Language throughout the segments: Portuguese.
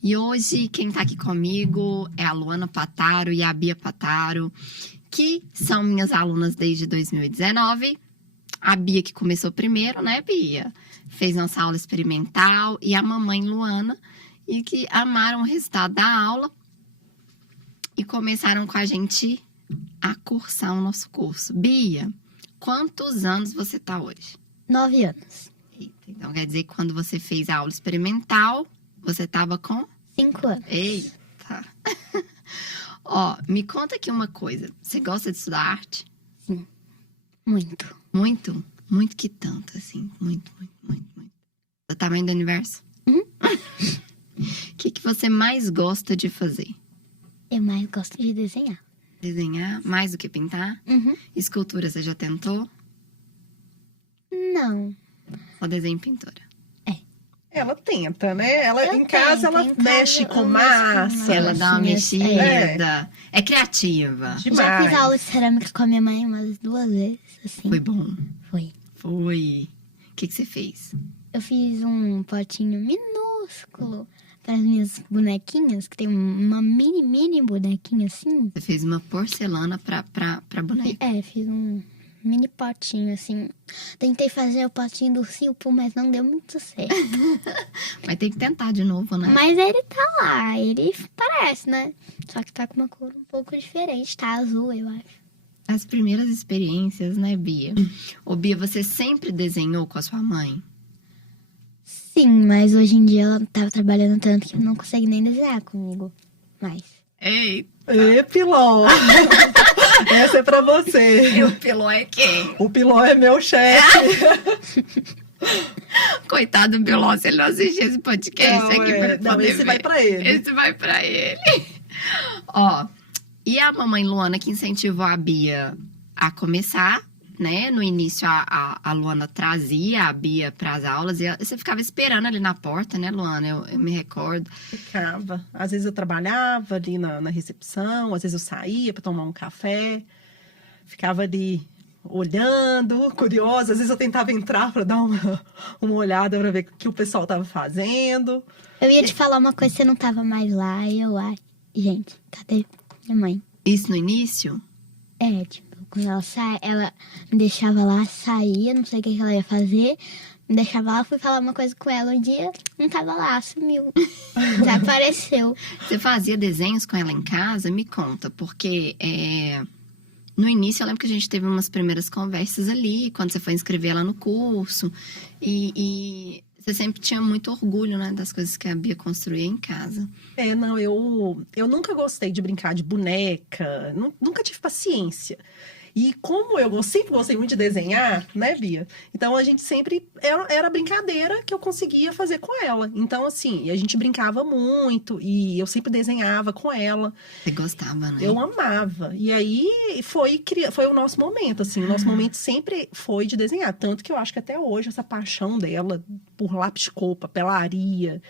E hoje, quem tá aqui comigo é a Luana Pataro e a Bia Pataro, que são minhas alunas desde 2019. A Bia que começou primeiro, né, Bia? Fez nossa aula experimental. E a mamãe Luana, e que amaram o resultado da aula e começaram com a gente a cursar o nosso curso. Bia, quantos anos você tá hoje? 9 anos. Eita, então quer dizer que quando você fez a aula experimental, você tava com... 5 anos. Eita! Ó, me conta aqui uma coisa. Você gosta de estudar arte? Sim. Muito. Muito? Muito que tanto, assim. Muito. Do tamanho do universo? Uhum. O que você mais gosta de fazer? Eu mais gosto de desenhar. Desenhar? Mais do que pintar? Uhum. Escultura, você já tentou? Não. Só desenho e pintura? Ela tenta, né? Ela, Eu em casa, tento, ela em casa mexe eu com mexo massa. com Ela dá uma massinhas, mexida. É criativa. Demais. Já fiz aula de cerâmica com a minha mãe umas 2 vezes, assim. Foi bom. Foi. Foi. O que você fez? Eu fiz um potinho minúsculo para as minhas bonequinhas, que tem uma mini bonequinha assim. Você fez uma porcelana pra boneca. Fiz um mini potinho, assim. Tentei fazer o potinho do Silpo, mas não deu muito certo. Mas tem que tentar de novo, né? Mas ele tá lá, ele parece, né? Só que tá com uma cor um pouco diferente, tá azul, eu acho. As primeiras experiências, né, Bia? Ô, Bia, você sempre desenhou com a sua mãe? Sim, mas hoje em dia ela tava trabalhando tanto que não consegue nem desenhar comigo mais. Ei, Ê, Piló! Essa é pra você. o Piló é quem? O Piló é meu chefe. Coitado do Piló, se ele não assistir esse podcast Não, aqui pra ele não, poder esse ver. vai pra ele. Esse vai pra ele. Ó, e a mamãe Luana que incentivou a Bia a começar, né? No início, a Luana trazia a Bia pras aulas e você ficava esperando ali na porta, né, Luana? Eu me recordo. Ficava. Às vezes eu trabalhava ali na recepção, às vezes eu saía pra tomar um café. Ficava ali olhando, curiosa. Às vezes eu tentava entrar pra dar uma olhada pra ver o que o pessoal tava fazendo. Eu ia te falar uma coisa, você não tava mais lá, e eu acho. Gente, cadê minha mãe? Isso no início? Tipo, quando ela me deixava lá, saía, não sei o que ela ia fazer. Me deixava lá, fui falar uma coisa com ela um dia, não tava lá, sumiu. Desapareceu. Você fazia desenhos com ela em casa? Me conta, porque no início eu lembro que a gente teve umas primeiras conversas ali, quando você foi inscrever ela no curso. E você sempre tinha muito orgulho, né, das coisas que a Bia construía em casa. Não, eu nunca gostei de brincar de boneca, nunca tive paciência. E como eu sempre gostei muito de desenhar, né, Bia? Então, a gente sempre... Era brincadeira que eu conseguia fazer com ela. Então, assim, a gente brincava muito e eu sempre desenhava com ela. Você gostava, né? Eu amava. E aí, foi o nosso momento, assim. O nosso momento sempre foi de desenhar. Tanto que eu acho que até hoje, essa paixão dela por lápis de cor, papelaria,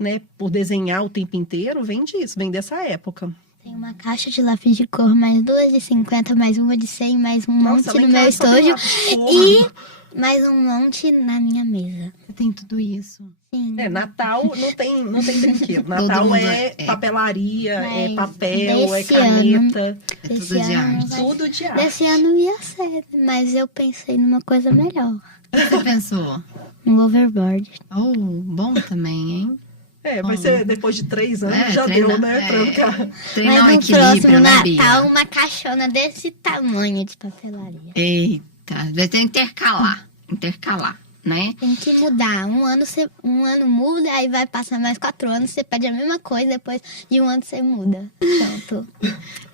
né? Por desenhar o tempo inteiro, vem disso, vem dessa época. Tem uma caixa de lápis de cor, mais 2 de 50, mais uma de 100, mais um Nossa, monte lá no em meu casa só tem estúdio. lápis de cor. E mais um monte na minha mesa. Você tem tudo isso. Sim. Natal não tem brinquedo. Natal mundo é papelaria, é Mas papel, é desse caneta. É tudo Desse de ano arte. vai- Tudo de arte. Desse ano ia ser, mas eu pensei numa coisa melhor. O que você pensou? Um overboard. Oh, bom também, hein? Vai ser depois de 3 anos, já treinar, deu, né? Pra ficar... Treinar Mas um no equilíbrio, próximo né, Bia? Natal, uma caixona desse tamanho de papelaria. Eita, vai ter que intercalar, né? Tem que mudar. Um ano muda, aí vai passar mais 4 anos, você pede a mesma coisa, depois de um ano você muda. Pronto.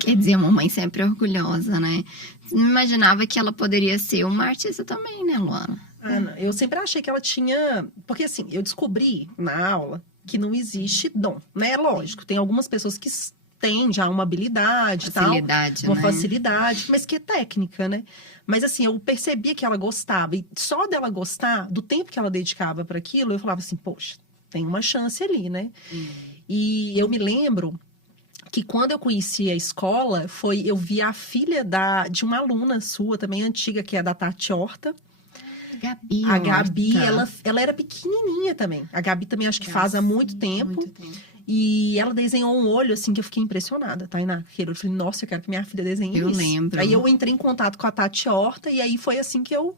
Quer dizer, a mamãe sempre é orgulhosa, né? Não imaginava que ela poderia ser uma artista também, né, Luana? Não. Eu sempre achei que ela tinha... Porque, assim, eu descobri na aula que não existe dom, né? Lógico, tem algumas pessoas que têm já uma habilidade, Facilidade, tal, uma né? facilidade, mas que é técnica, né? Mas, assim, eu percebia que ela gostava. E só dela gostar, do tempo que ela dedicava para aquilo, eu falava assim, poxa, tem uma chance ali, né? E eu me lembro que quando eu conheci a escola, eu vi a filha de uma aluna sua também antiga, que é da Tati Horta. Gabi A Gabi, Horta. ela era pequenininha também. A Gabi também acho que faz há muito tempo. Muito tempo. E ela desenhou um olho, assim, que eu fiquei impressionada, Tainá. Eu falei, nossa, eu quero que minha filha desenhe Eu isso. lembro. Aí eu entrei em contato com a Tati Horta, e aí foi assim que eu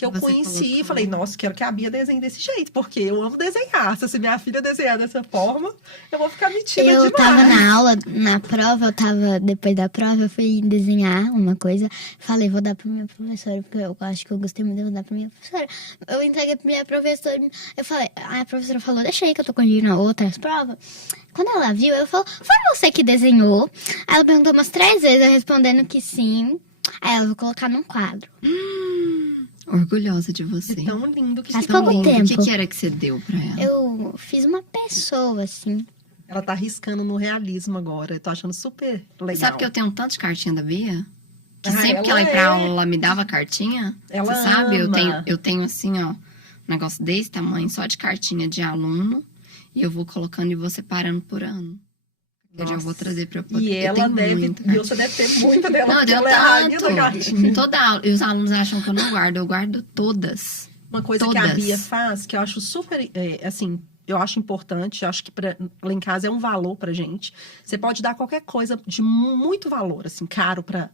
Você conheci. colocou. E falei, nossa, quero que a Bia desenhe desse jeito, porque eu amo desenhar. Se minha filha desenhar dessa forma, eu vou ficar metida Eu demais. tava na aula, na prova, depois da prova, eu fui desenhar uma coisa. Falei, vou dar pra minha professora, porque eu acho que eu gostei muito, eu vou dar pra minha professora. Eu entreguei pra minha professora, eu falei, a professora falou, deixa aí que eu tô corrigindo outras provas. Quando ela viu, ela falou, foi você que desenhou? Aí ela perguntou umas 3 vezes, eu respondendo que sim. Aí ela, vou colocar num quadro. Orgulhosa de você. É tão lindo que Faz ficou. pouco Lindo. tempo. O que era que você deu pra ela? Eu fiz uma pessoa, assim. Ela tá arriscando no realismo agora. Eu tô achando super legal. Sabe que eu tenho um tanto de cartinha da Bia? Que Ah, sempre que ela ia pra aula, ela me dava cartinha. Ela Você sabe? ama. Eu tenho assim, ó, um negócio desse tamanho, só de cartinha de aluno. E eu vou colocando e vou separando por ano. Eu já vou trazer pra poder. E Eu ela tenho deve. muita E cartinha. você deve ter muita dela, Não, porque deu ela é a rainha da tanto. cartinha. Toda aula. E os alunos acham que eu não guardo. Eu guardo todas. Uma coisa que a Todas. Bia faz, que eu acho super, assim, eu acho importante, eu acho que lá em casa é um valor pra gente. Você pode dar qualquer coisa de muito valor, assim, caro pra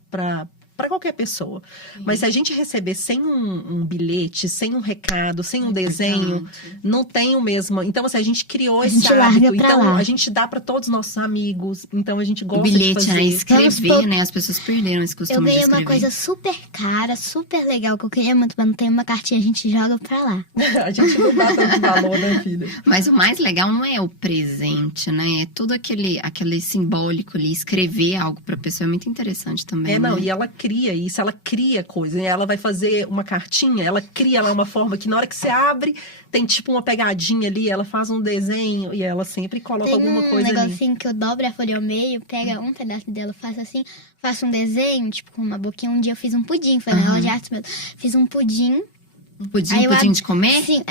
qualquer pessoa. Mas se a gente receber sem um bilhete, sem um recado, sem um desenho, não tem o mesmo. Então, assim, a gente criou A esse gente larga hábito. pra Então, lá. a gente dá pra todos os nossos amigos. Então, a gente O gosta de bilhete, fazer. né? Escrever, Vamos pôr- né? As pessoas perderam esse Eu costume de ganhei escrever. uma coisa super cara, super legal, que eu queria muito, mas não tem uma cartinha, a gente joga pra lá. A gente não dá tanto valor, né, filha? Mas o mais legal não é o presente, né? É tudo aquele simbólico ali. Escrever algo pra pessoa é muito interessante também. Não, né? e ela cria isso, ela cria coisa, né? Ela vai fazer uma cartinha, ela cria lá uma forma que na hora que você abre, tem tipo uma pegadinha ali, ela faz um desenho e ela sempre coloca Tem alguma um coisa ali. negocinho que eu dobro a folha ao meio, pega um pedaço dela, faço assim, faço um desenho, tipo, com uma boquinha. Um dia eu fiz um pudim, foi na aula de artes mesmo. Fiz um pudim. Um pudim, Aí eu pudim de comer? Sim,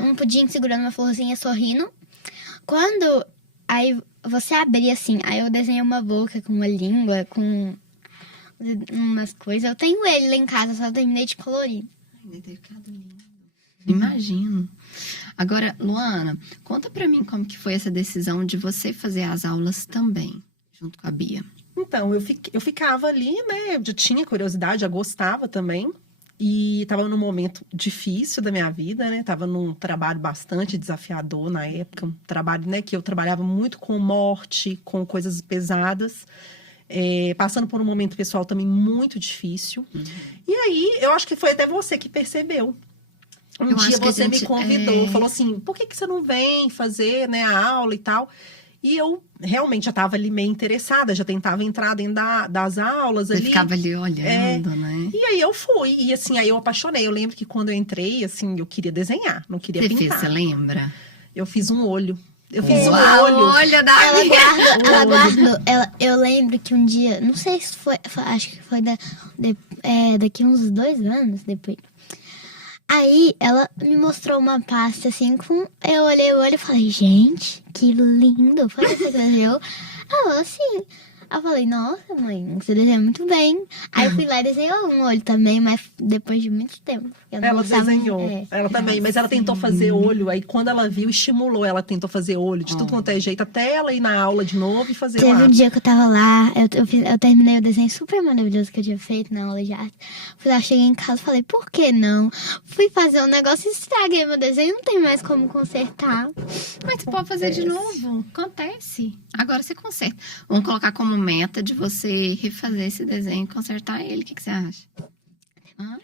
um pudim segurando uma florzinha, sorrindo. Quando, aí você abria assim, aí eu desenhei uma boca com uma língua, com umas coisas. Eu tenho ele lá em casa, só terminei de colorir. Imagino. Agora, Luana, conta pra mim como que foi essa decisão de você fazer as aulas também, junto com a Bia. Então, eu ficava ali, né? Eu já tinha curiosidade, já gostava também. E tava num momento difícil da minha vida, né? Tava num trabalho bastante desafiador na época. Um trabalho, né? Que eu trabalhava muito com morte, com coisas pesadas. Passando por um momento pessoal também muito difícil. E aí, eu acho que foi até você que percebeu. Um Eu dia acho que a você me gente, convidou, falou assim, por que você não vem fazer, né, a aula e tal? E eu realmente já estava ali meio interessada, já tentava entrar dentro das aulas Você ali. ficava ali olhando, né? E aí eu fui, e assim, aí eu apaixonei. Eu lembro que quando eu entrei, assim, eu queria desenhar, não queria Você fez, pintar. você lembra? Eu fiz um olho. Eu fiz um Uau, olho. olha da Ela Bia! guardou. Eu lembro que um dia, não sei se foi, acho que foi daqui uns 2 anos depois. Aí ela me mostrou uma pasta assim com. Eu olhei o olho e falei, gente, que lindo! Foi você que desenhou? Ela falou assim. Eu falei, nossa, mãe, você desenha muito bem. Aí eu fui lá e desenhei um olho também, mas depois de muito tempo. Eu não Ela gostava- desenhou, ela também, mas ela tentou fazer olho, aí quando ela viu, estimulou, ela tentou fazer olho de tudo quanto é jeito, até ela ir na aula de novo e fazer Teve lá. um dia que eu tava lá, eu terminei o desenho super maravilhoso que eu tinha feito na aula de arte. Fui lá, cheguei em casa e falei, por que não? Fui fazer um negócio e estraguei meu desenho, não tem mais como consertar. Mas você pode fazer de novo. Acontece. Agora você conserta. Vamos colocar como meta de você refazer esse desenho e consertar ele. O que você acha? Hã?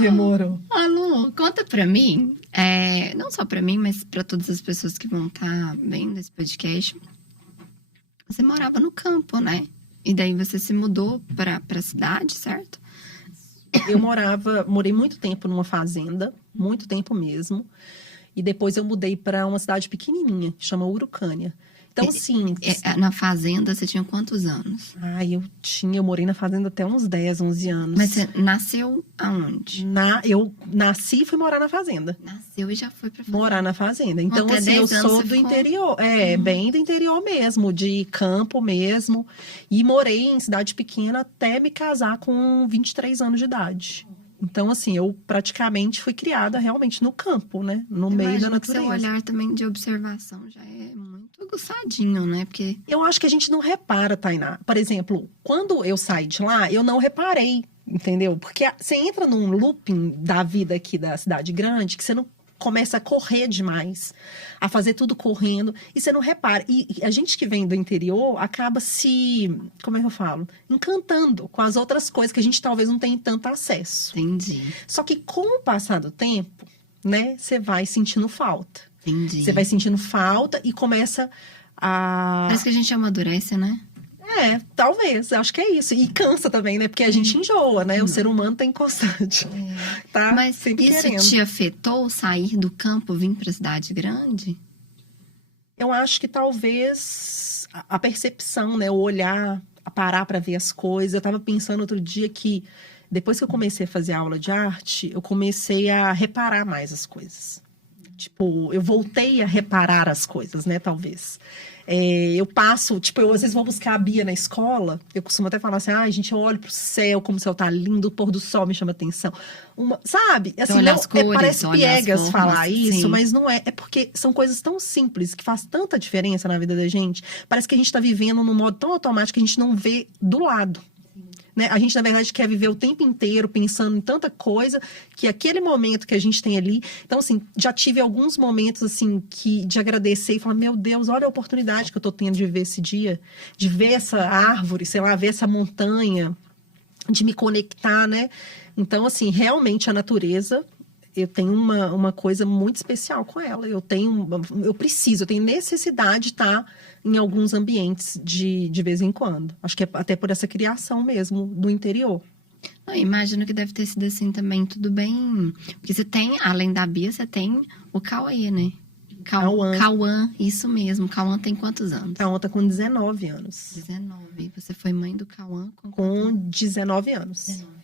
Demorou. Lu, conta pra mim, não só pra mim, mas pra todas as pessoas que vão estar vendo esse podcast. Você morava no campo, né? E daí você se mudou pra cidade, certo? Eu morei muito tempo numa fazenda, muito tempo mesmo. E depois eu mudei para uma cidade pequenininha, que chama Urucânia. Então, assim... Na fazenda, você tinha quantos anos? Eu morei na fazenda até uns 10, 11 anos. Mas você nasceu aonde? Eu nasci e fui morar na fazenda. Nasceu e já foi pra fazenda. Morar na fazenda. Então, Até assim, eu 10 anos sou você do ficou? interior. Bem do interior mesmo, de campo mesmo. E morei em cidade pequena até me casar com 23 anos de idade. Então, assim, eu praticamente fui criada realmente no campo, né? No meio da Imagino que seu natureza. olhar também de observação já é muito aguçadinho, né? Porque Eu acho que a gente não repara, Tainá. Por exemplo, quando eu saí de lá, eu não reparei, entendeu? Porque você entra num looping da vida aqui da cidade grande que você não começa a correr demais, a fazer tudo correndo, e você não repara. E a gente que vem do interior acaba como é que eu falo? Encantando com as outras coisas que a gente talvez não tenha tanto acesso. entendi. Só que com o passar do tempo, né, você vai sentindo falta. Entendi. Você vai sentindo falta e começa a... Parece que a gente amadurece, né? Talvez, eu acho que é isso. E cansa também, né? Porque a gente enjoa, né? O ser humano tem constante. Tá Mas sempre isso querendo. te afetou sair do campo, vir pra cidade grande? Eu acho que talvez a percepção, né? O olhar, a parar para ver as coisas. Eu tava pensando outro dia que depois que eu comecei a fazer aula de arte, eu comecei a reparar mais as coisas. Tipo, eu voltei a reparar as coisas, né? Talvez. Eu passo, eu às vezes vou buscar a Bia na escola, eu costumo até falar assim, gente, eu olho pro céu, como o céu tá lindo, o pôr do sol me chama atenção. Sabe? Assim, olha as cores, parece olha as piegas formas, falar isso, sim. mas não é. É porque são coisas tão simples, que faz tanta diferença na vida da gente. Parece que a gente tá vivendo num modo tão automático que a gente não vê do lado. Né? A gente, na verdade, quer viver o tempo inteiro pensando em tanta coisa, que aquele momento que a gente tem ali... Então, assim, já tive alguns momentos, assim, de agradecer e falar, meu Deus, olha a oportunidade que eu tô tendo de viver esse dia, de ver essa árvore, sei lá, ver essa montanha, de me conectar, né? Então, assim, realmente a natureza... Eu tenho uma coisa muito especial com ela. Eu tenho necessidade de estar em alguns ambientes de vez em quando. Acho que é até por essa criação mesmo do interior. Eu imagino que deve ter sido assim também, tudo bem. Porque você tem, além da Bia, você tem o Cauê, né? Cauã, isso mesmo. Cauã tem quantos anos? A outra com 19 anos. 19. Você foi mãe do Cauã Com 19 anos. 19 anos.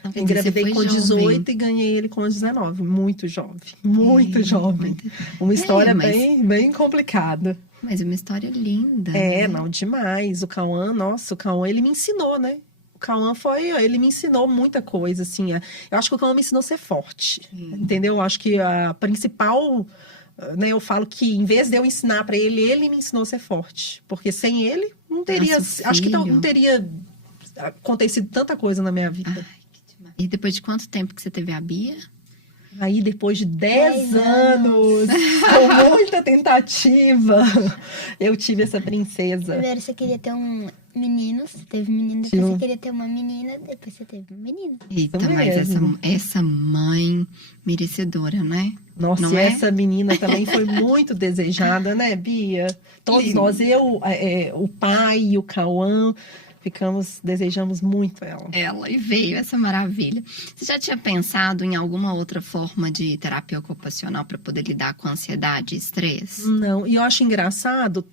Então, quer Eu dizer, você engravidei foi com jovem. 18 e ganhei ele com 19. Muito jovem. Muito jovem. muito- Uma história mas- bem complicada. Mas uma história linda. né? Não, demais. O Cauã, nossa, o Cauã, ele me ensinou, né? O Cauã ele me ensinou muita coisa, assim. Eu acho que o Cauã me ensinou a ser forte, entendeu? Eu acho que a principal, né? Eu falo que em vez de eu ensinar pra ele, ele me ensinou a ser forte. Porque sem ele, não teria, Nosso acho que não filho. teria acontecido tanta coisa na minha vida. Ai, que demais. E depois de quanto tempo que você teve a Bia? Aí, depois de 10 10 anos, com muita tentativa, eu tive essa princesa. Primeiro você queria ter um menino, você teve menino, depois Tive um- você queria ter uma menina, depois você teve um menino. Eita, Isso mas mesmo. essa mãe merecedora, né? Nossa, Não e é? essa menina também foi muito desejada, né, Bia? Todos Sim. nós, o pai e o Cauã, desejamos muito ela. Ela, e veio essa maravilha. Você já tinha pensado em alguma outra forma de terapia ocupacional para poder lidar com ansiedade e estresse? Não, e eu acho engraçado,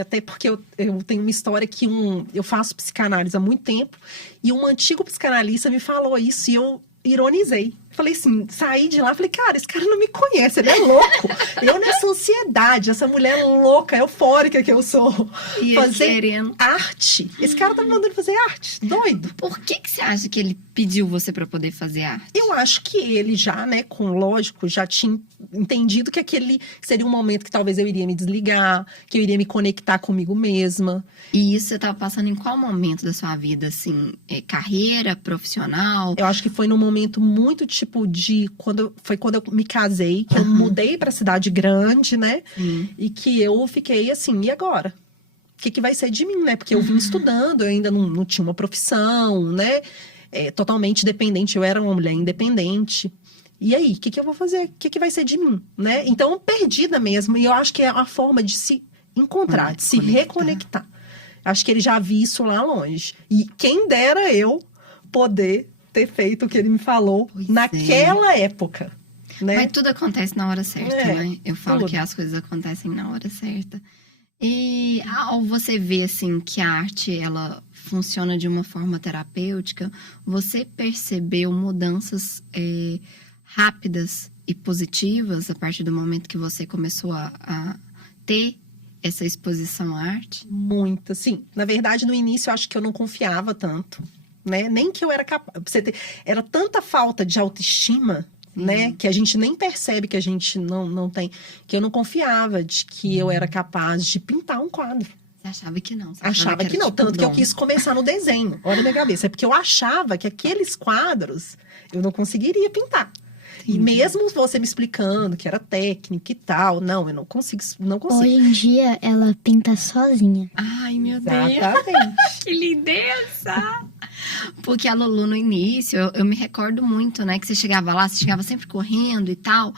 até porque eu tenho uma história que eu faço psicanálise há muito tempo, e um antigo psicanalista me falou isso, e eu ironizei. Falei assim, saí de lá, falei, cara, esse cara não me conhece, ele é louco. Eu nessa ansiedade, essa mulher louca, eufórica que eu sou. E ele Fazer querendo. arte. Esse cara tá me mandando fazer arte, doido. Por que você acha que ele pediu você para poder fazer arte? Eu acho que ele já, né, lógico, já tinha entendido que aquele seria um momento que talvez eu iria me desligar, que eu iria me conectar comigo mesma. E isso você estava passando em qual momento da sua vida, assim? Carreira, profissional? Eu acho que foi num momento muito, quando eu me casei, que eu mudei pra cidade grande, né? Sim. E que eu fiquei assim, e agora? O que vai ser de mim, né? Porque eu vim estudando, eu ainda não tinha uma profissão, né? Totalmente dependente, eu era uma mulher independente. E aí, o que eu vou fazer? O que vai ser de mim, né? Então, perdida mesmo. E eu acho que é a forma de se encontrar, de se Conectar. reconectar. Acho que ele já viu isso lá longe. E quem dera eu poder ter feito o que ele me falou Pois naquela época, né? Mas tudo acontece na hora certa, né? Eu falo tudo. que as coisas acontecem na hora certa. E ao você ver assim que a arte ela funciona de uma forma terapêutica, você percebeu mudanças rápidas e positivas a partir do momento que você começou a ter essa exposição à arte? Muito, assim. Na verdade, no início, eu acho que eu não confiava tanto, né? Nem que eu era capaz. Era tanta falta de autoestima, né? Que a gente nem percebe que a gente não tem. Que eu não confiava de que eu era capaz de pintar um quadro. Você achava que não? Você Achava que era, não. tipo, Tanto que eu dom. quis começar no desenho. Olha na minha cabeça. É porque eu achava que aqueles quadros eu não conseguiria pintar. E mesmo você me explicando que era técnica e tal, não, eu não consigo. Hoje em dia, ela pinta sozinha. Ai, meu Deus. Exatamente. Que lindeza! Porque a Lulu, no início, eu me recordo muito, né? Que você chegava lá, você chegava sempre correndo e tal.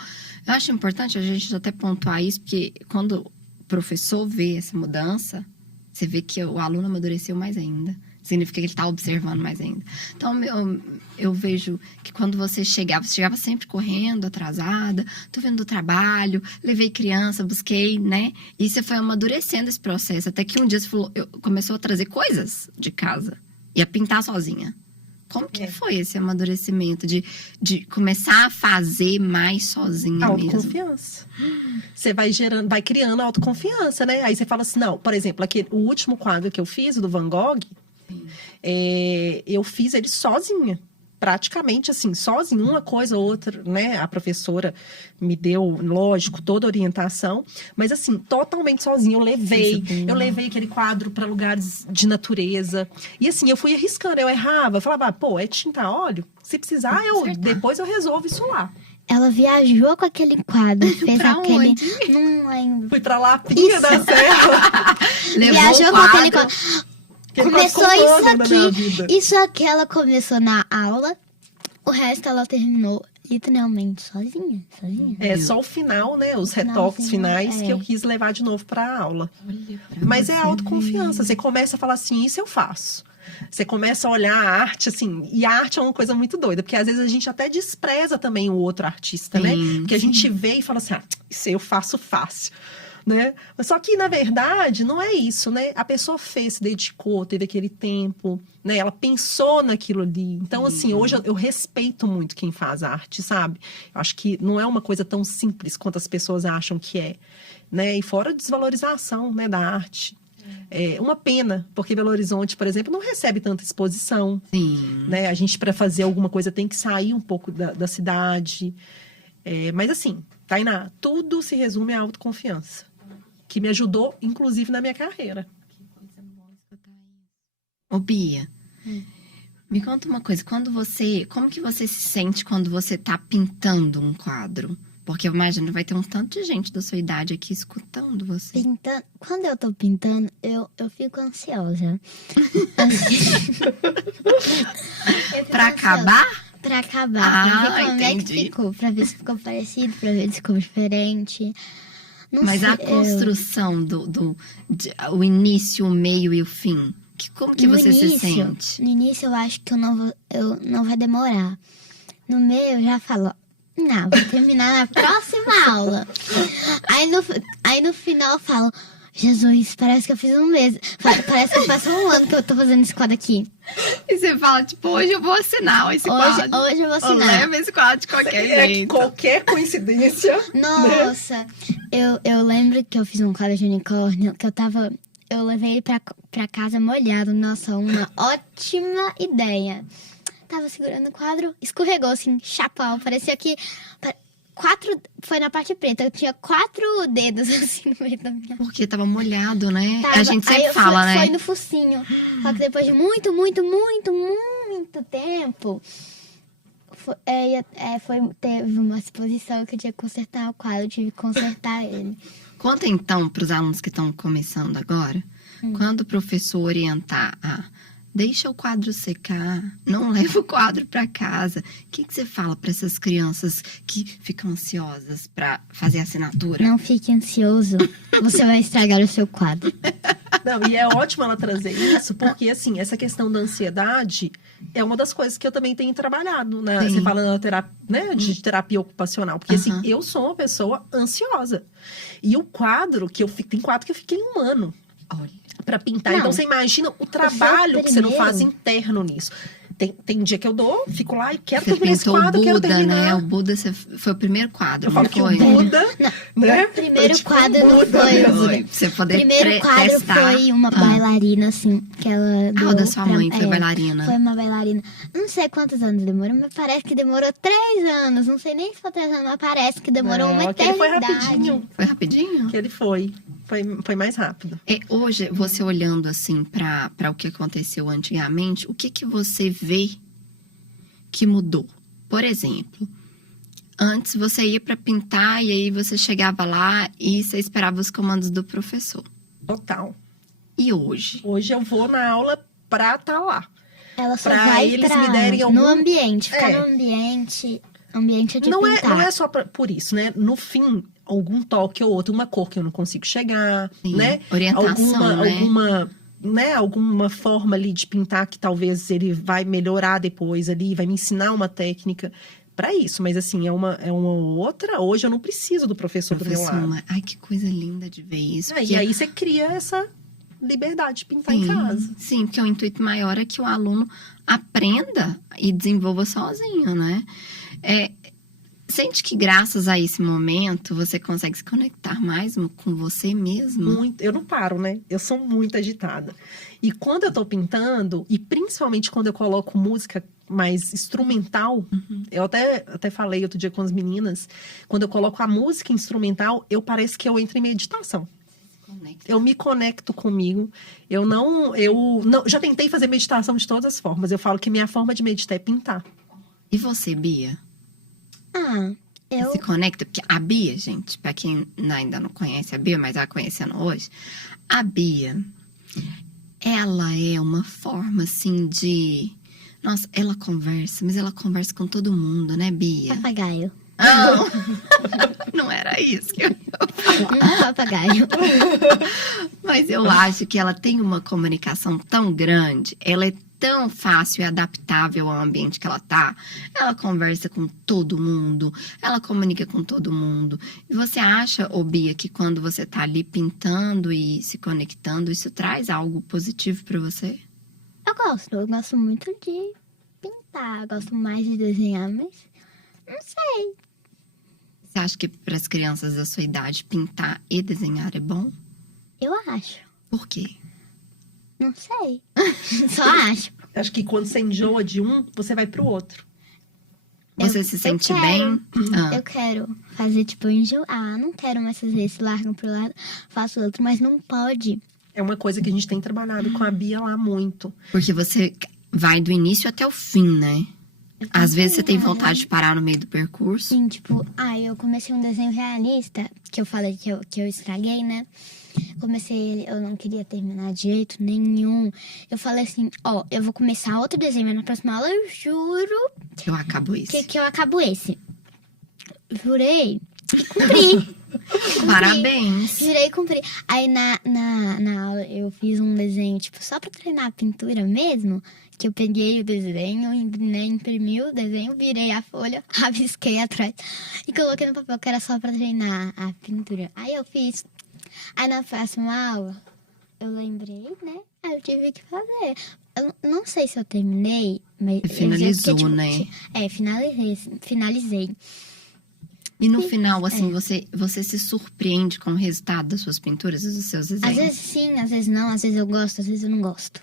Eu acho importante a gente até pontuar isso, porque quando o professor vê essa mudança, você vê que o aluno amadureceu mais ainda. Significa que ele está observando mais ainda. Então, eu vejo que quando você chegava sempre correndo, atrasada, tô vendo do trabalho, levei criança, busquei, né? E você foi amadurecendo esse processo. Até que um dia você falou, começou a trazer coisas de casa e a pintar sozinha. Como que foi esse amadurecimento de começar a fazer mais sozinha mesmo? Autoconfiança. Você vai criando autoconfiança, né? Aí você fala assim, não, por exemplo, o último quadro que eu fiz, o do Van Gogh, eu fiz ele sozinha. Praticamente assim, sozinha, uma coisa ou outra, né? A professora me deu, lógico, toda a orientação, mas assim, totalmente sozinha. Eu levei aquele quadro para lugares de natureza. E assim, eu fui arriscando, eu errava, eu falava, pô, é tinta a óleo? Se precisar, depois eu resolvo isso lá. Ela viajou com aquele quadro, fez Pra aquele. onde? Não lembro. Fui pra Lapinha da Serra. Levou Viajou o com aquele quadro. quadro. Que Começou quase isso comprou, né, na minha aqui. vida. Isso aqui ela começou na aula. O resto ela terminou literalmente sozinha. É só o final, né? Os Final, retoques finais é. que eu quis levar de novo pra aula. Olha pra Mas é você autoconfiança. ver. Você começa a falar assim, isso eu faço. Você começa a olhar a arte, assim, e a arte é uma coisa muito doida, porque às vezes a gente até despreza também o outro artista, né? Sim, Porque a gente vê e fala assim, isso eu faço fácil, né? Só que, na verdade, não é isso, né? A pessoa fez, se dedicou, teve aquele tempo, né? Ela pensou naquilo ali. Então, assim, hoje eu respeito muito quem faz arte, sabe? Eu acho que não é uma coisa tão simples quanto as pessoas acham que é, né? E fora a desvalorização, né, da arte. É uma pena, porque Belo Horizonte, por exemplo, não recebe tanta exposição. Sim. Né? A gente, para fazer alguma coisa, tem que sair um pouco da cidade. Mas assim, Tainá, tudo se resume à autoconfiança. Que me ajudou, inclusive, na minha carreira. Ô, Bia, me conta uma coisa. Como que você se sente quando você tá pintando um quadro? Porque eu imagino vai ter um tanto de gente da sua idade aqui escutando você. Pintando. Quando eu tô pintando, eu fico ansiosa. Pra acabar? Pra acabar. Pra ver como é que entendi. ficou. Pra ver se ficou parecido, pra ver se ficou diferente. Não Mas sei, a construção o início, o meio e o fim. Como que você se sente? No início eu acho que eu não vai demorar. No meio eu já falo, não, vou terminar na próxima aula. Aí no final eu falo, Jesus, parece que eu fiz um mês. Parece que passou um ano que eu tô fazendo esse quadro aqui. E você fala, tipo, hoje eu vou assinar esse quadro. Hoje eu vou Eu assinar. levo esse quadro de qualquer jeito. Qualquer coincidência. Nossa, eu lembro que eu fiz um quadro de unicórnio, que eu levei ele pra casa molhado. Nossa, uma ótima ideia. Tava segurando o quadro, escorregou assim, chapão. Parecia que foi na parte preta. Eu tinha 4 dedos assim no meio da minha. Porque tava molhado, né? Tava. A gente Aí sempre fala, né? Foi no focinho. Só que depois de muito tempo, teve uma exposição que eu tinha que consertar o quadro. Eu tive que consertar ele. Conta então para os alunos que estão começando agora, quando o professor orientar deixa o quadro secar, não leva o quadro para casa. O que você fala para essas crianças que ficam ansiosas para fazer a assinatura? Não fique ansioso, você vai estragar o seu quadro. Não, e é ótimo ela trazer isso, porque assim, essa questão da ansiedade, é uma das coisas que eu também tenho trabalhado. Sim. Você fala na terapia, né, de terapia ocupacional. Porque, assim, Aham. eu sou uma pessoa ansiosa. E o quadro que eu fico... Tem quadro que eu fiquei 1 ano Olha. pra pintar. Não. Então, você imagina o trabalho que você não faz primeiro. interno nisso. Tem dia que eu dou, fico lá e quero Você terminar esse pintou o quadro, quero Buda, terminar. né? O Buda foi o primeiro quadro, Eu falo não que foi? o Buda, né? O primeiro tipo quadro não Buda foi o mesmo. Buda. Pra você O poder primeiro quadro testar. foi uma bailarina, assim, que ela Ah, o da sua mãe foi é, bailarina. Foi uma bailarina. Não sei quantos anos demorou, mas parece que demorou 3 anos. Não sei nem se foi 3 anos, mas parece que demorou Não, uma aquele foi eternidade. rapidinho. Foi rapidinho? Que ele foi mais rápido. Hoje, você olhando assim para o que aconteceu antigamente, o que você vê que mudou? Por exemplo, antes você ia para pintar e aí você chegava lá e você esperava os comandos do professor. Total. E hoje? Hoje eu vou na aula pra estar lá. Ela só Pra vai eles pra, me derem algum- no ambiente. Ficar É. no ambiente é de Não pintar. é só por isso, né? No fim, algum toque ou outro, uma cor que eu não consigo chegar, Sim, né? orientação, né? Alguma forma ali de pintar que talvez ele vai melhorar depois ali, vai me ensinar uma técnica pra isso. Mas assim, é uma outra. Hoje eu não preciso do professor do meu lado. Ai, que coisa linda de ver isso. E aí você cria essa liberdade de pintar em Sim, casa. sim, porque o intuito maior é que o aluno aprenda e desenvolva sozinho, né? Sente que graças a esse momento você consegue se conectar mais com você mesmo? Muito, eu não paro, né? Eu sou muito agitada. E quando eu tô pintando, e principalmente quando eu coloco música mais instrumental, eu até falei outro dia com as meninas, quando eu coloco a música instrumental, parece que eu entro em meditação. Eu me conecto comigo. Eu não, já tentei fazer meditação de todas as formas. Eu falo que minha forma de meditar é pintar. E você, Bia? Ah, eu... Se conecta? Porque a Bia, gente, pra quem ainda não conhece a Bia, mas ela conhecendo hoje, a Bia, ela é uma forma, assim, de... Nossa, ela conversa, mas ela conversa com todo mundo, né, Bia? Papagaio. Não era isso que eu... Papagaio. Mas eu acho que ela tem uma comunicação tão grande, ela é tão fácil e adaptável ao ambiente que ela tá. Ela conversa com todo mundo, ela comunica com todo mundo. E você acha, ô Bia, que quando você tá ali pintando e se conectando, isso traz algo positivo pra você? Eu gosto muito de pintar. Eu gosto mais de desenhar, mas não sei. Você acha que para as crianças da sua idade pintar e desenhar é bom? Eu acho. Por quê? Não sei. Só acho. Acho que quando você enjoa de um, você vai pro outro. Você se sente quero. bem? Eu quero fazer, tipo, enjoar. Não quero mais fazer esse, largo pro lado, faço outro, mas não pode. É uma coisa que a gente tem trabalhado com a Bia lá muito. Porque você vai do início até o fim, né? Às vezes você tem vontade de parar no meio do percurso. Sim, tipo, eu comecei um desenho realista, que eu falei que eu estraguei, né? Comecei ele, eu não queria terminar de jeito nenhum. Eu falei assim, eu vou começar outro desenho, mas na próxima aula eu juro Eu acabo isso. que eu acabo esse. Jurei e cumpri. Parabéns. Jurei e cumpri. Aí na aula eu fiz um desenho, tipo, só pra treinar a pintura mesmo. Que eu peguei o desenho, né, imprimi o desenho, virei a folha, rabisquei atrás e coloquei no papel que era só pra treinar a pintura. Aí eu fiz. Aí na próxima aula, eu lembrei, né? Aí eu tive que fazer. Eu não sei se eu terminei, mas... Finalizou, porque, né? Finalizei. E no final, assim, você se surpreende com o resultado das suas pinturas e dos seus desenhos? Às vezes sim, às vezes não. Às vezes eu gosto, às vezes eu não gosto.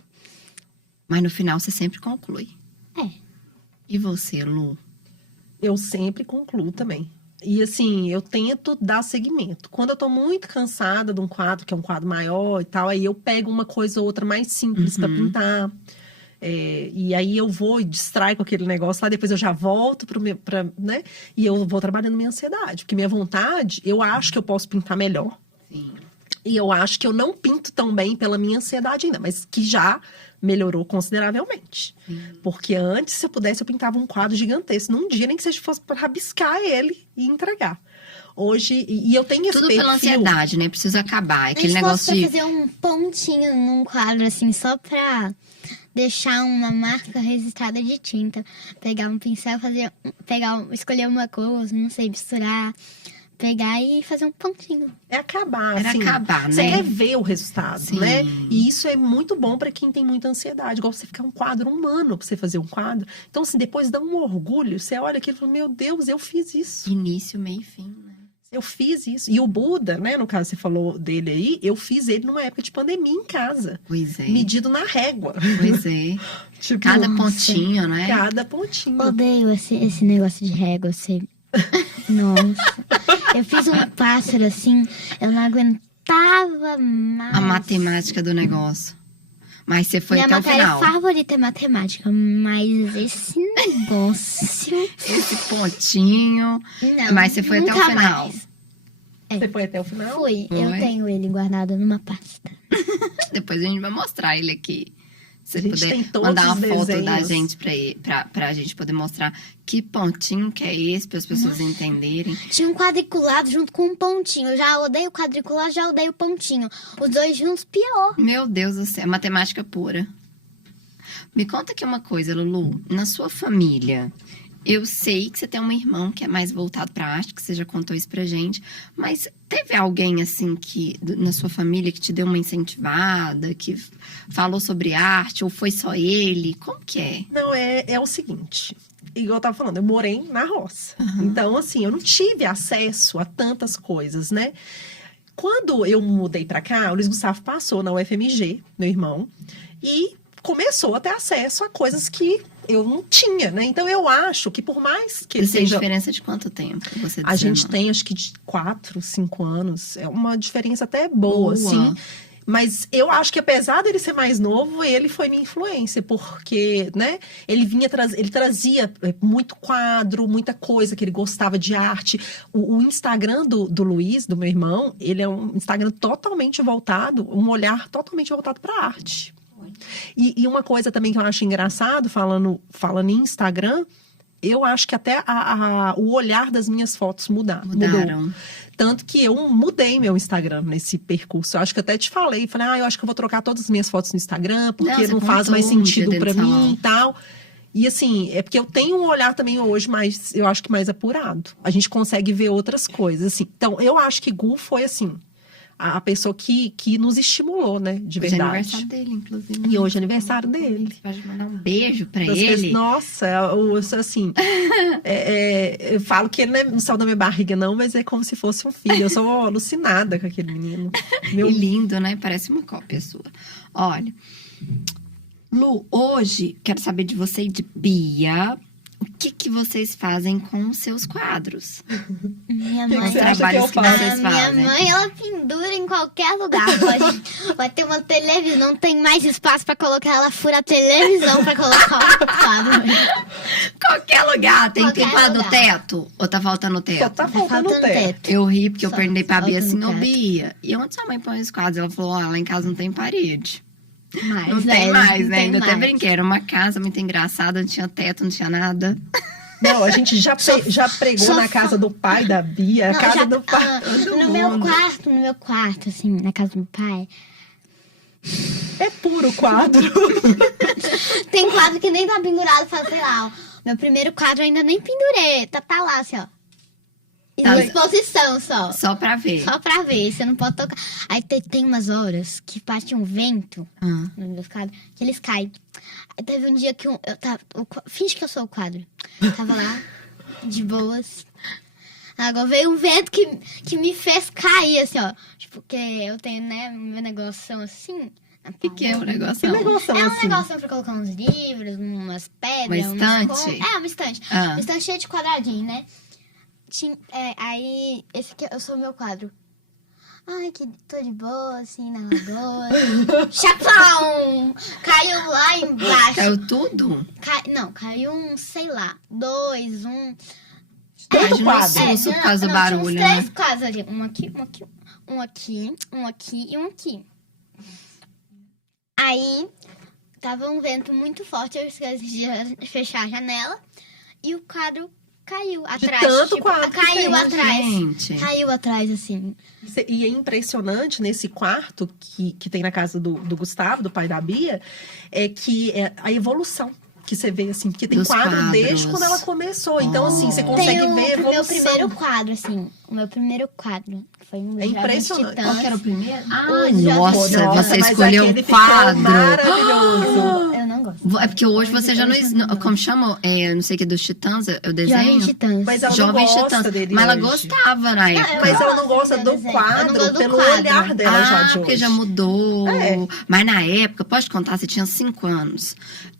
Mas no final você sempre conclui. É. E você, Lu? Eu sempre concluo também. E assim, eu tento dar seguimento. Quando eu tô muito cansada de um quadro, que é um quadro maior e tal, aí eu pego uma coisa ou outra mais simples pra pintar. E aí eu vou e distraio com aquele negócio lá, depois eu já volto né? E eu vou trabalhando minha ansiedade. Porque minha vontade, eu acho que eu posso pintar melhor. Sim. E eu acho que eu não pinto tão bem pela minha ansiedade ainda, mas que já melhorou consideravelmente. Porque antes, se eu pudesse, eu pintava um quadro gigantesco num dia, nem que seja fosse para rabiscar ele e entregar. Hoje, e eu tenho esse Tudo perfil... pela ansiedade, né? Preciso acabar. Aquele Se negócio fosse de... pra fazer um pontinho num quadro, assim, só pra deixar uma marca registrada de tinta. Pegar um pincel, escolher uma cor, não sei, misturar, pegar e fazer um pontinho. É acabar, Era assim. acabar, Você né? quer ver o resultado, Sim. né? E isso é muito bom pra quem tem muita ansiedade. Igual você ficar um quadro humano pra você fazer um quadro. Então, assim, depois dá um orgulho. Você olha aquilo e fala, meu Deus, eu fiz isso. Início, meio e fim, né? Eu fiz isso. E o Buda, né? No caso, você falou dele aí. Eu fiz ele numa época de pandemia em casa. Pois é. Medido na régua. Pois é. Tipo, Cada Nossa. pontinho, né? cada pontinho. Odeio esse negócio de régua, Nossa. Eu fiz um pássaro assim, eu não aguentava mais. A matemática do negócio. Mas você foi Minha até o matéria final. favorita é matemática, mas esse negócio. Esse pontinho. Não, Mas você foi até o nunca final. mais. Você foi até o final? Fui, eu Foi? tenho ele guardado numa pasta. Depois a gente vai mostrar ele aqui. Se A você gente puder tem todos mandar uma os foto da desenhos. gente pra gente poder mostrar que pontinho que é esse, para as pessoas entenderem. Tinha um quadriculado junto com um pontinho. Eu já odeio o quadriculado, já odeio o pontinho. Os dois juntos, pior. Meu Deus do céu, matemática pura. Me conta aqui uma coisa, Lulu. Na sua família, eu sei que você tem um irmão que é mais voltado pra arte, que você já contou isso pra gente. Mas teve alguém, assim, na sua família que te deu uma incentivada, que falou sobre arte, ou foi só ele? Como que é? Não, é o seguinte. Igual eu tava falando, eu morei na roça. Então, assim, eu não tive acesso a tantas coisas, né? Quando eu mudei pra cá, o Luiz Gustavo passou na UFMG, meu irmão, e começou a ter acesso a coisas que eu não tinha, né? Então, eu acho que por mais que ele Você tem seja... diferença de quanto tempo? Você A gente tem, acho que de 4, 5 anos. É uma diferença até boa, assim. Mas eu acho que apesar dele ser mais novo, ele foi minha influência, porque, né, ele trazia muito quadro, muita coisa que ele gostava de arte. O Instagram do Luiz, do meu irmão, ele é um Instagram totalmente voltado, um olhar totalmente voltado para a arte. E uma coisa também que eu acho engraçado, falando em Instagram, eu acho que até o olhar das minhas fotos mudou. Mudaram. Tanto que eu mudei meu Instagram nesse percurso. Eu acho que até te falei. Falei, eu acho que eu vou trocar todas as minhas fotos no Instagram, porque Você não faz contou mais um dia sentido dentro pra do mim salão. e tal. E assim, é porque eu tenho um olhar também hoje mais, eu acho que mais apurado. A gente consegue ver outras coisas, assim. Então, eu acho que Gu foi, assim, a pessoa que nos estimulou, né, de Hoje é verdade. aniversário dele, inclusive. E hoje é aniversário dele. Você pode mandar um beijo pra As pessoas- ele. Nossa, eu sou assim. Eu falo que ele não é no céu da minha barriga, não, mas é como se fosse um filho. Eu sou alucinada com aquele menino. Meu E lindo, né? Parece uma cópia sua. Olha, Lu, hoje quero saber de você e de Bia. O que vocês fazem com os seus quadros? Minha O que mãe. Os você acha que trabalhos eu que faço? vocês A minha fazem. mãe, ela pendura em qualquer lugar. Pode ter uma televisão, não tem mais espaço pra colocar, ela fura a televisão pra colocar o quadro. Qualquer lugar. Tem Qualquer quadro no lugar. teto? Ou tá faltando Só teto? tá faltando Falta o teto. Eu ri porque eu Só perguntei pra Bia falta assim, no ô teto. Bia, e onde sua mãe põe os quadros? Ela falou, ó, lá em casa não tem parede. Mas, Não tem mais, não né? tem Ainda até mais. brinquei, era uma casa muito engraçada, não tinha teto, não tinha nada. Não, a gente já pregou só na casa do pai da Bia, a Não, casa já- do pai. no meu quarto, assim, na casa do meu pai, É puro quadro. tem quadro que nem tá pendurado, fala, sei lá, ó, meu primeiro quadro eu ainda nem pendurei, tá lá, assim, ó. Tá. Em exposição só. Só pra ver. Só pra ver, você não pode tocar. Aí tem umas horas que bate um vento Ah. nos meus quadros, que eles caem. Aí teve um dia que eu tava. Finge que eu sou o quadro. Tava lá, de boas. Agora veio um vento que me fez cair, assim, ó. Tipo, porque eu tenho, né, meu negócio assim. O que é o negócio? Que negócio É um assim? negócio pra colocar uns livros, umas pedras. Uma umas estante? uma estante. Ah. Uma estante cheia de quadradinho, né? Aí, esse aqui eu sou o meu quadro. Ai, que tô de boa, assim, na lagoa. Chapão! Caiu lá embaixo. Caiu tudo? Não, caiu sei lá, 2, 1. Tanto Imagina o quadro. susto por causa do tinha uns barulho, 3 né? quadros ali. Um aqui um aqui e um aqui. Aí, tava um vento muito forte, eu esqueci de fechar a janela. E o quadro caiu De atrás. tanto tipo, quadro que caiu tem, atrás. Gente. Caiu atrás, assim. E é impressionante nesse quarto que tem na casa do Gustavo, do pai da Bia, é que é a evolução que você vê, assim, porque tem Dos quadro desde quadros. quando ela começou. Então, assim, você Oh. consegue Tem ver a o meu evolução. primeiro quadro, assim. O meu primeiro quadro. Que foi um É impressionante. Qual que era o primeiro? Ah, Os nossa, Nossa, você mas escolheu aquele um ficou quadro. maravilhoso. Eu não gosto. É porque hoje você já não. Como chama? Não sei o que, dos Titãs, eu desenho. Jovem Titãs. Mas ela Jovem não gosta Titãs. dele Mas ela hoje. gostava na época. Mas ela não gosto gosta do do desenho. Eu não quadro gosto do pelo quadro. olhar dela já de Porque hoje. já mudou. É. Mas na época, pode contar, você tinha 5 anos.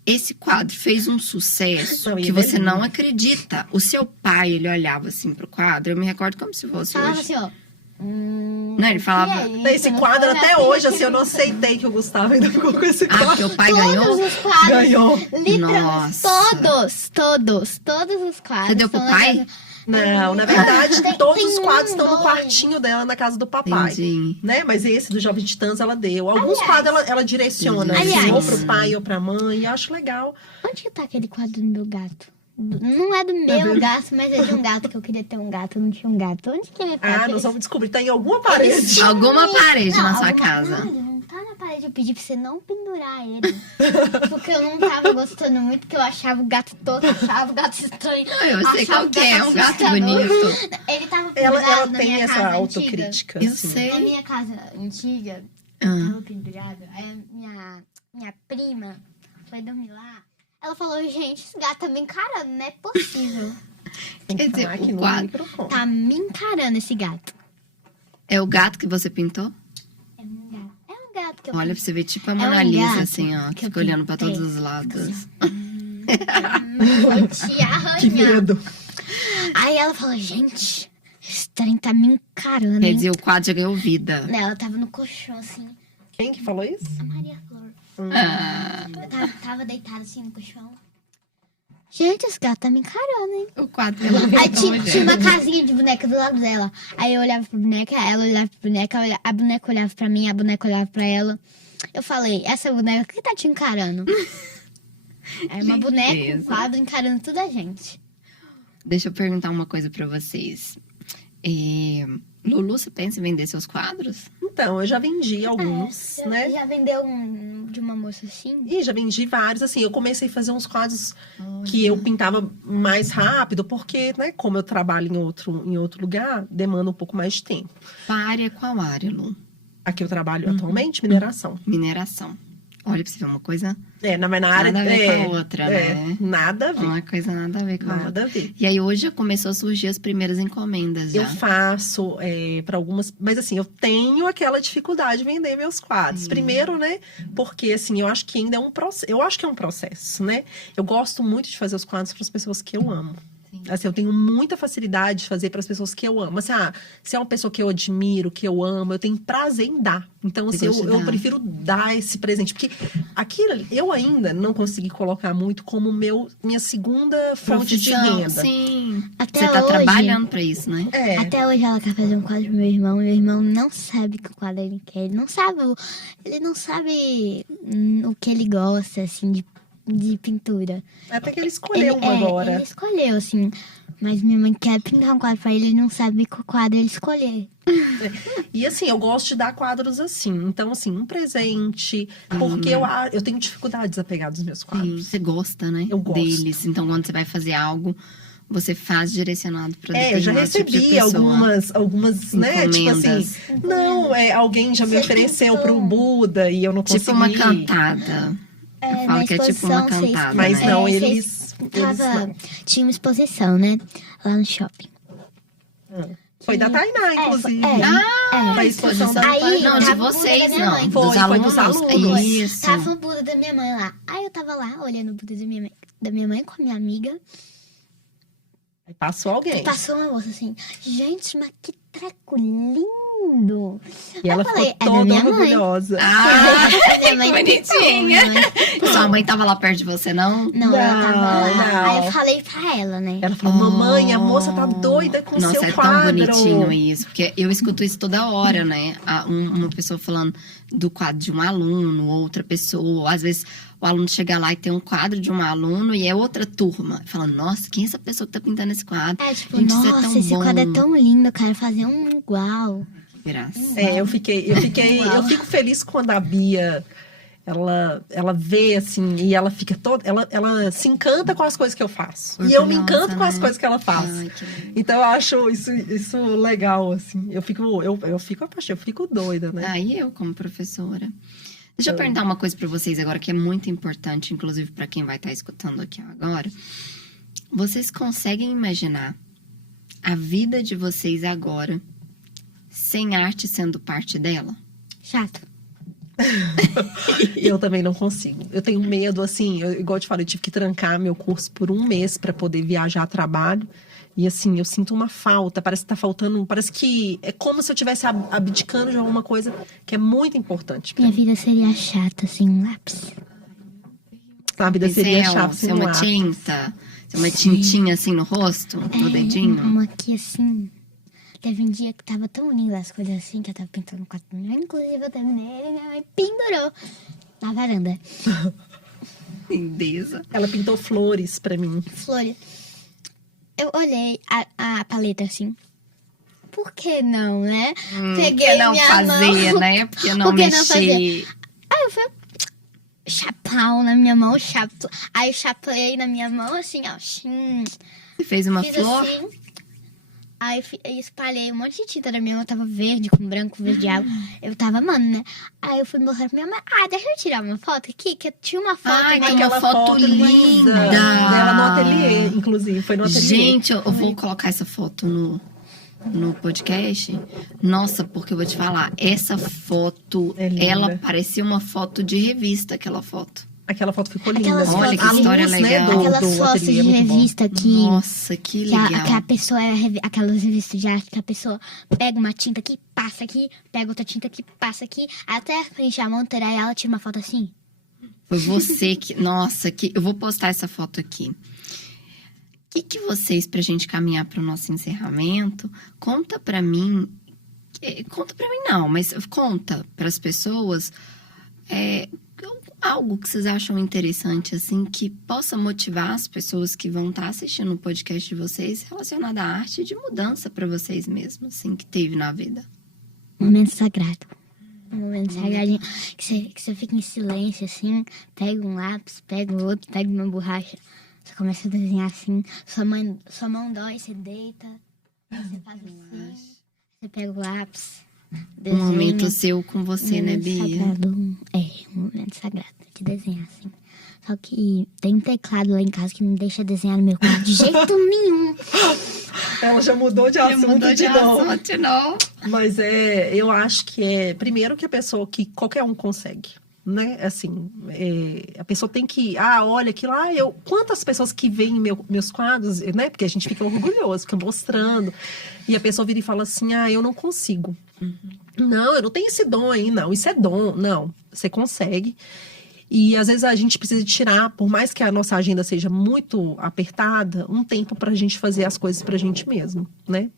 Esse quadro fez um sucesso Não, e que ele é você lindo. não acredita. O seu pai, ele olhava assim pro quadro, eu me recordo como se fosse Falava hoje. assim, ó. Não, ele falava. Esse quadro até hoje, assim, eu não aceitei que o Gustavo ainda ficou com esse Ah, quadro. porque o pai ganhou? Todos os quadros. Ganhou. Literalmente. Nossa. Todos os quadros. Você deu pro estão na pai? casa- Não, na verdade, todos tem os quadros um, estão no dois. quartinho dela, na casa do papai. Entendi. Né? Mas esse do Jovem Titãs ela deu. Alguns quadros ela direciona, assim, Aliás. ou pro pai ou pra mãe. Eu acho legal. Onde que tá aquele quadro do meu gato? Não é do meu gato, mas é de um gato que eu queria ter um gato. Eu não tinha um gato. Onde que ele tá? Ah, nós vamos descobrir. Tá em alguma parede. Alguma parede na sua alguma- casa. Não, ele não tá na parede. Eu pedi pra você não pendurar ele. Porque eu não tava gostando muito, porque eu achava o gato todo, achava o gato estranho. Eu sei achava qual o que é, um gato assustador. bonito. Ele tava pendurado Ela na tem minha essa casa antiga. autocrítica. Eu assim. sei. Na minha casa antiga, Ah. tava pendurado. Aí minha prima foi dormir lá. Ela falou, gente, esse gato tá me encarando, não é possível. Tem que Quer dizer, falar aqui o no quadro microfone. Tá me encarando esse gato. É o gato que você pintou? É um gato. É um gato que eu Olha pra você ver, tipo a um Mona Lisa, gato assim, ó. que Que eu fica olhando pra pintei. todos os lados. vou te arranhar. Que medo. Aí ela falou, gente, esse trem tá me encarando, Quer hein? dizer, o quadro já ganhou vida. Ela tava no colchão, assim. Quem que falou isso? A Maria Flor. Ah, Eu tava deitada, assim, no colchão. Gente, esse gato tá me encarando, hein? o quadro que ela Aí pintou, tinha uma gente. casinha de boneca do lado dela. Aí eu olhava pra boneca, ela olhava pra boneca, a boneca olhava pra mim, a boneca olhava pra ela. Eu falei, essa boneca que tá te encarando? É uma boneca, um beleza. quadro encarando toda a gente. Deixa eu perguntar uma coisa pra vocês. Lulu, você pensa em vender seus quadros? Então, eu já vendi alguns, né? Já vendeu um de uma moça assim? E já vendi vários, assim, eu comecei a fazer uns quadros que eu pintava mais rápido, porque, né, como eu trabalho em outro lugar, demanda um pouco mais de tempo. Qual área? Qual área, Lu? Aqui eu trabalho atualmente, mineração. Mineração. Olha pra você ver uma coisa, Mas na área... Nada a ver com a outra, né? Nada a ver, uma coisa nada a ver com a outra. nada a ver. E aí hoje já começou a surgir as primeiras encomendas já. Eu faço para algumas, mas assim, eu tenho aquela dificuldade de vender meus quadros. Primeiro, né, porque assim, eu acho que ainda é um processo, eu acho que é um processo, né? Eu gosto muito de fazer os quadros para as pessoas que eu amo. Assim, eu tenho muita facilidade de fazer para as pessoas que eu amo. Assim, se é uma pessoa que eu admiro, que eu amo, eu tenho prazer em dar. Então, Você assim, gosta de eu dar. prefiro dar esse presente. Porque aquilo ali, eu ainda não consegui colocar muito como minha segunda fonte de Profissão, renda. sim. Até Você tá hoje- trabalhando pra isso, né? É. Até hoje ela quer fazer um quadro pro meu irmão. Meu irmão não sabe que quadro ele quer. Ele não sabe o que ele gosta, assim, de pintura. Até que ele escolheu uma agora. Ele escolheu, assim. Mas minha mãe quer pintar um quadro pra ele não sabe qual quadro ele escolher. E assim, eu gosto de dar quadros assim. Então, assim, um presente. Porque eu tenho dificuldade de desapegar dos meus Sim, quadros. você gosta, né? Eu gosto. Deles. Então, quando você vai fazer algo, você faz direcionado pra Eu já determinado tipo de recebi pessoa. algumas, né? Tipo Encomendas. assim, não, alguém já me Você ofereceu pintou. pro Buda e eu não consegui. Tipo uma cantada. Eu na falo que é tipo uma exposição, vocês- cantada. Mas né? não, vocês eles não. Tinha uma exposição, né? Lá no shopping. Foi da Tainá, inclusive. Ah, Foi a exposição da Aí, não, de tava o Buda vocês, da minha não. mãe. Foi, dos foi alunos. dos alunos. Isso. Tava o Buda da minha mãe lá. Aí eu tava lá, olhando o Buda da minha mãe com a minha amiga. Aí passou alguém. Passou uma moça assim, gente, mas que treco lindo! lindo. E ela Eu falei, ficou é da toda minha mãe. orgulhosa. Ah, Minha mãe que pintou, bonitinha. minha mãe Sua mãe tava lá perto de você, não? Não, ela tava lá. Não. Aí eu falei pra ela, né? Ela falou, mamãe, a moça tá doida com o Nossa, seu é quadro. tão bonitinho isso. Porque eu escuto isso toda hora, né? Uma pessoa falando do quadro de um aluno, outra pessoa. Ou, às vezes o aluno chega lá e tem um quadro de um aluno e é outra turma. Falando, nossa, quem é essa pessoa que tá pintando esse quadro? É, tipo, Gente, isso é nossa, tão esse bom. quadro é tão lindo, eu quero fazer um igual. Graça. Eu fico feliz quando a Bia, ela vê, assim, e ela fica toda, ela se encanta com as coisas que eu faço. E eu me Orgulhosa, encanto com as né? coisas que ela faz. Ai, que lindo. Então eu acho isso legal, assim. Eu fico apaixonada, eu fico doida, né? Aí eu, como professora. Deixa eu perguntar uma coisa pra vocês agora, que é muito importante, inclusive pra quem vai estar escutando aqui agora. Vocês conseguem imaginar a vida de vocês agora sem arte sendo parte dela? Chato. Eu também não consigo. Eu tenho medo, assim, igual eu te falei, eu tive que trancar meu curso por 1 mês para poder viajar a trabalho. E assim, eu sinto uma falta, parece que tá faltando, parece que é como se eu estivesse abdicando de alguma coisa que é muito importante pra Minha mim. vida seria chata sem um lápis. A vida seria Pincel, chata ser sem uma lápis. tinta, ser uma tintinha assim no rosto, no dedinho. Uma aqui assim. Teve um dia que tava tão lindo as coisas assim, que eu tava pintando um quadro. Inclusive eu terminei e minha mãe pendurou na varanda. Lindeza. Ela pintou flores pra mim. Flores. Eu olhei a paleta assim. Por que não, né? Por que não minha fazer, mão. né? Por que não Por que mexer? não fazer? Aí eu fui chapão na minha mão, aí eu chapei na minha mão assim, ó. Você fez uma Fiz flor? assim. Aí espalhei um monte de tinta da minha mão, tava verde com branco, verde água. Eu tava amando, né? Aí eu fui mostrar pra minha mãe, deixa eu tirar uma foto aqui, que tinha uma foto. Ai, né? tem uma foto linda. Dela no ateliê, inclusive, foi no ateliê. Gente, eu vou colocar essa foto no podcast. Nossa, porque eu vou te falar, essa foto, É linda. ela parecia uma foto de revista, aquela foto. Aquela foto ficou linda. Aquelas Olha fotos que história luz, né, legal. Aquelas do fotos ateliê é de muito bom. revista que Nossa, que Que a legal. pessoa aquelas revistas de arte que a pessoa pega uma tinta aqui, passa aqui, pega outra tinta aqui, passa aqui, até preencher a monteira e ela tira uma foto assim. Foi você que... Nossa, eu vou postar essa foto aqui. O que vocês, pra gente caminhar pro nosso encerramento, conta pra mim... Conta pra mim não, mas conta pras pessoas... algo que vocês acham interessante, assim, que possa motivar as pessoas que vão estar assistindo o podcast de vocês relacionado à arte de mudança pra vocês mesmos, assim, que teve na vida. Momento sagrado. Um momento sagradinho. Que você fica em silêncio, assim, pega um lápis, pega o outro, pega uma borracha. Você começa a desenhar assim, sua mão dói, você deita, aí você faz assim, você pega o lápis. Um momento seu com você, né, Bia? Sagrado. Um momento sagrado de desenhar, assim. Só que tem um teclado lá em casa que não deixa desenhar no meu quadro de jeito nenhum. Ela já mudou de assunto de novo. assunto, não. Mas eu acho que primeiro que a pessoa, que qualquer um consegue, né? Assim, a pessoa tem que, olha aquilo lá, quantas pessoas que veem meus quadros, né? Porque a gente fica orgulhoso, fica mostrando. E a pessoa vira e fala assim, eu não consigo. Não, eu não tenho esse dom aí, não. Isso é dom. Não, você consegue. E às vezes a gente precisa tirar, por mais que a nossa agenda seja muito apertada, um tempo pra gente fazer as coisas pra gente mesmo, né?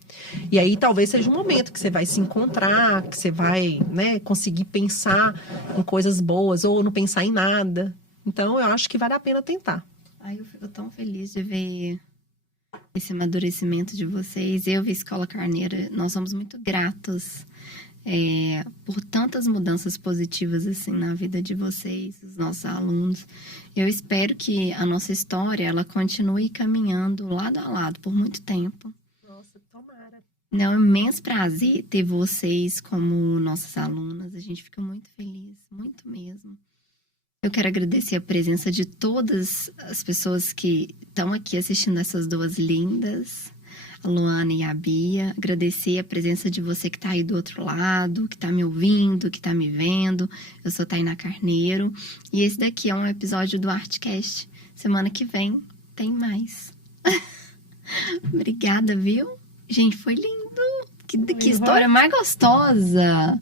E aí talvez seja um momento que você vai se encontrar, que você vai, né, conseguir pensar em coisas boas ou não pensar em nada. Então eu acho que vale a pena tentar. Ai, eu fico tão feliz de ver esse amadurecimento de vocês. Eu e a Escola Carneiro, nós somos muito gratos por tantas mudanças positivas assim na vida de vocês, dos nossos alunos. Eu espero que a nossa história ela continue caminhando lado a lado por muito tempo. Nossa, tomara. É um imenso prazer ter vocês como nossas alunas. A gente fica muito feliz, muito mesmo. Eu quero agradecer a presença de todas as pessoas que estão aqui assistindo essas duas lindas, a Luana e a Bia. Agradecer a presença de você que está aí do outro lado, que está me ouvindo, que está me vendo. Eu sou Tainá Carneiro e esse daqui é um episódio do Artcast. Semana que vem tem mais. Obrigada, viu? Gente, foi lindo! Que história mais gostosa.